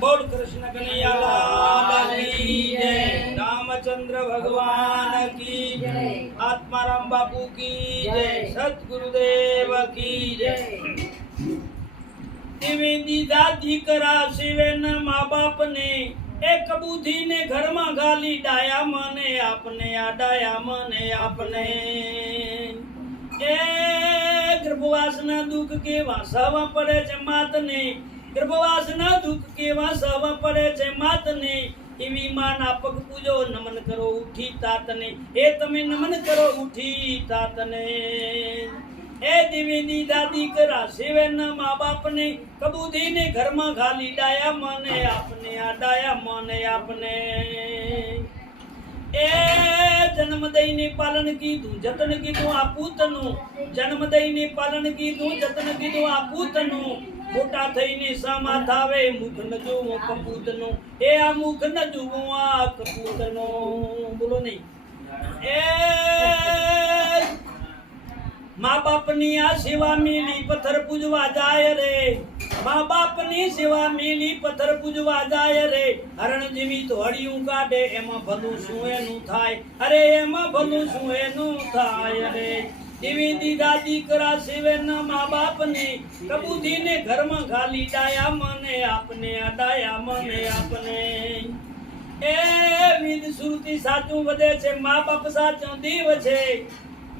बोल कृष्ण कन्हैया लाल की जय, रामचंद्र भगवान की जय, आत्माराम बापू की जय, सतगुरुदेव की जय। दिवेदी दादी करा शिवेन माँ बाप ने एक बुद्धि ने घर में गाली डाया मने आपने आडाया मने आपने ए गर्भवासना दुख के वासावा पड़े છે માતને गर्भवासना दुख के वासावा पड़े છે માતને એવી માના પગ પૂજો નમન કરો ઉઠી તાતને એ તમે નમન કરો ઉઠી તાતને ए दिवेदी दादी करा शिवेन माँ बाप ने कबूधी ने घर में खाली डाया मने आपने आडाया मने आपने ए जन्म दई ने पालन की तू जतन की तू आ पूतनु जन्म दई ने पालन की तू जतन की तू आ पूतनु मोटा थईने सामा थावे मुख न जोवो कपूतनु ए आ मुख न जोवो आ कपूतनु बोलो नहीं ए माँ बाप नी आ सेवा मिली पत्थर पूजवा जाय रे माँ बाप नी सेवा मिली पत्थर पूजवा जाय रे हरण जीवी तो हड़ियूं काढे एमा भलू शुं एनु थाय अरे एमा भलू शुं एनु थाय रे दिवेदी दादी करा सेवन माँ बाप ने कबूधी ने घर में खाली डाया मने आपने आडाया मने आपने ए विद सुरती साचू वदे छे माँ बाप साचो दीव छे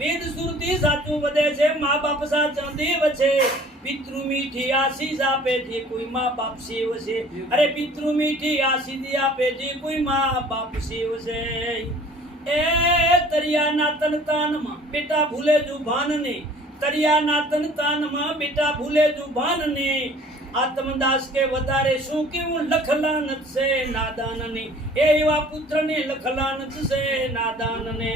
वेद सुरती साचू वदे छे माँ बाप साचो देव छे पितृ मीठी आशीष आपे जे कोई माँ बाप सेव छे अरे पितृ मीठी आशीष आपे जे कोई माँ बाप सेव छे ए तरिया नातन तान में बेटा भूले जुबान ने तरिया नातन तान में बेटा भूले जुबान ने आत्मदास के वधारे शू केवू लखलानत से नादान ने ए एवा पुत्र ने लखलानत से नादान ने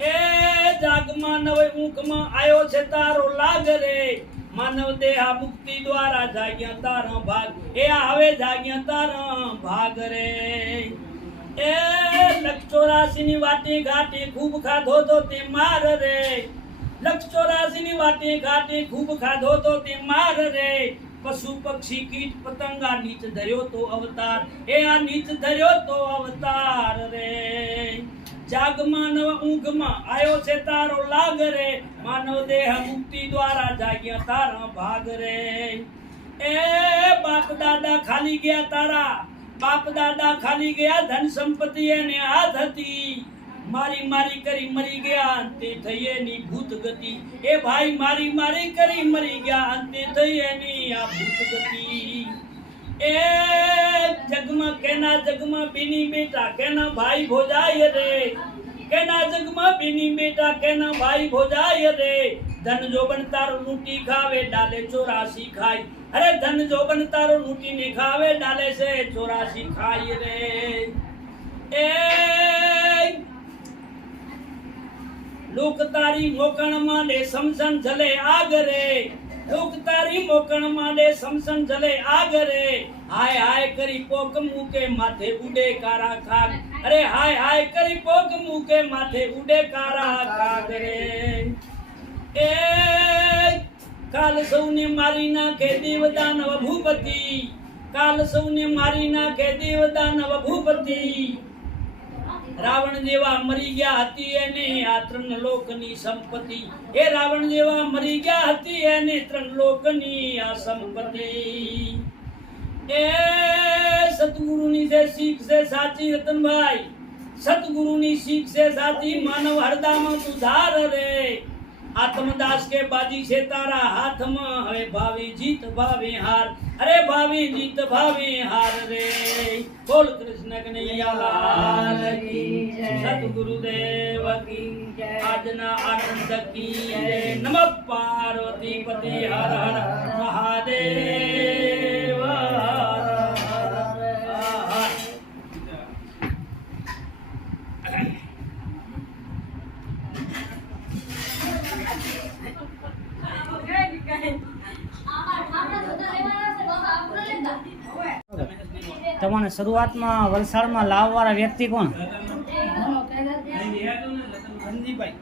ए जाग मानव ऊंक में आयो छे तारो लाग रे मानव देहा मुक्ति द्वारा जाग्या तारा भाग ए आवे जाग्या तारा भाग रे ए 184 नी वाटी घाटी खूब खाधो तो ते मार रे 184 नी वाटी घाटी खूब खाधो तो ते मार रे पशु पक्षी कीट पतंगा नीच धर्यो तो अवतार ए आ नीच धर्यो तो अवतार रे जाग मानव ऊंघ में आयो छे तारो लाग रे मानव देह मुक्ति द्वारा जाग्या तारा भाग रे ए बाप दादा खाली गया तारा बाप दादा खाली गया धन संपत्ति ने हाथ हती मारी मारी करी मरी गया अंते थये नी भूत गति ए भाई मारी मारी करी मरी गया अंते थये नी आ भूत गति ए जगमा केना जगमा बीनी बेटा केना भाई भोजाय रे केना जगमा बीनी बेटा केना भाई भोजाय रे धन जोबन तारो लूटी खावे डाले 84 खाई अरे धन जोबन तारो लूटी ने खावे डाले से 84 खाई रे ए लोक तारी मोकण माने समसन झले आग रे लोक तारी मोकण माने समसन झले आग रे हाय हाय करी पोक मुके माथे उडे कारा खाग अरे हाय हाय करी पोक मुके माथे उडे कारा खाग रे ए काल सौने मारी ना के देवदानव भूपति काल सौने मारी ना के देवदानव भूपति रावण जेवा मरी गया हती एने आ त्रण लोकनी संपत्ति ए रावण जेवा मरी गया हती एने त्रण लोकनी आ संपत्ति ए सतगुरुनी से सीख से साची रतन भाई सतगुरुनी सीख से साची मानव हरदाम सुधार रे आत्मदास के बाजी से तारा हाथ में हवे भावी जीत भावी हार अरे भावी जीत भावी हार रे बोल कृष्ण कन्हैया लाल की जय सतगुरुदेव की जय आजना आनंद की जय नमः पार्वती पति हर हर महादेव તમને શરૂઆતમાં વલસાડમાં લાવવાળા વ્યક્તિ કોણ? ધનજીભાઈ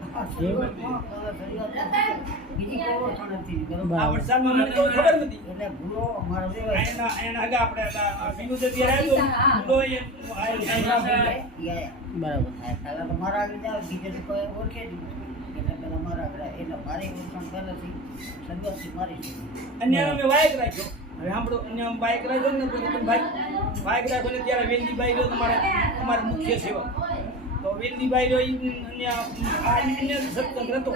ઓળખાણ હતી, બરોબર? આ વલસાડમાં મને કોઈ ખબર નથી. એટલે ભૂલો અમારો વ્યવહાર. એના આગળ આપણે બીજું તે ત્યારે આવ્યો ભૂલો એ એના ભાઈ ગયા. બરાબર. પહેલા તો મારા આગળ જાવ, બીજે તો કોઈ ઓળખે જ નહીં. એટલે પહેલા મારા આગળ આવે. એટલે મારી ઓળખાણ પહેલાથી સંઘર્ષથી મારી છે. અન્ય અમે બાઇક રાખ્યો. હવે સાંભળો, અન્ય અમે બાઇક રાખ્યો ને તો ભાઈ બાઇક રાખ્યો ને ત્યારે વેલજીભાઈ રહ્યો અમારા મુખ્ય સેવક. તો વેલજીભાઈ રહ્યો અન્ય સત્સંગ હતો.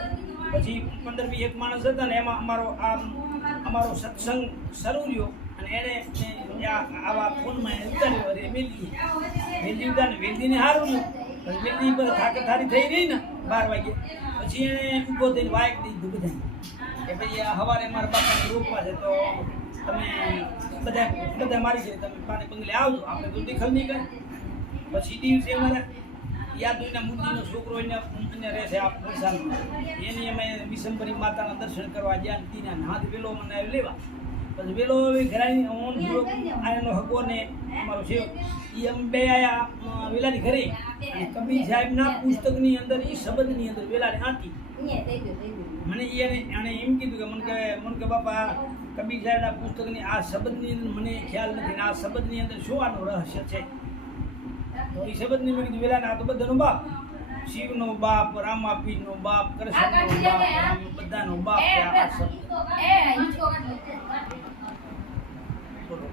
પછી 15-20 માણસ હતા ને એમાં અમારો સત્સંગ શરૂ રહ્યો અને એને આવા ફોનમાં ઉતાર્યો. વેલજી ઉતારે વેલજીને સારું રહ્યું. વેલજી પર થારી થઈ રહી ને 12 વાગે પછી એને ઊભો થઈને વાઇક દીધું બધાને કે ભાઈ આ સવારે મારા બાપાને રોકવા છે તો તમે બધા મારી છે તમે પાને બંગલે આવજો, આપણે તો દખલ નહીં કરે. પછી દિવસે અમારે યાદુના મૂર્તિનો છોકરો એને રહેશે આ વલસાડમાં. એની અમે વિશંભરી માતાના દર્શન કરવા ગયા. તીના હાથ વેલો મને આવ્યો લેવા. પછી વેલો ઘરાની ઓન પૂરો આનો હગો ને અમારો સેવક એ અમે બે આયા વેલાની ઘરે. અને કબીર સાહેબના પુસ્તકની અંદર એ શબ્દની અંદર વેલાને આંટી મને એને એમ કીધું કે મને કે બાપા કબીર સાહેબના પુસ્તકની આ શબ્દની અંદર મને ખ્યાલ નથી ને આ શબ્દની અંદર શું આનું રહસ્ય છે. તો એ શબ્દની મેં કીધું વેલાને આ તો બધાનો બાપ, શિવનો બાપ, રામાપીરનો બાપ, કૃષ્ણનો બાપ, બધાનો બાપ છે આ શબ્દ. બોલો.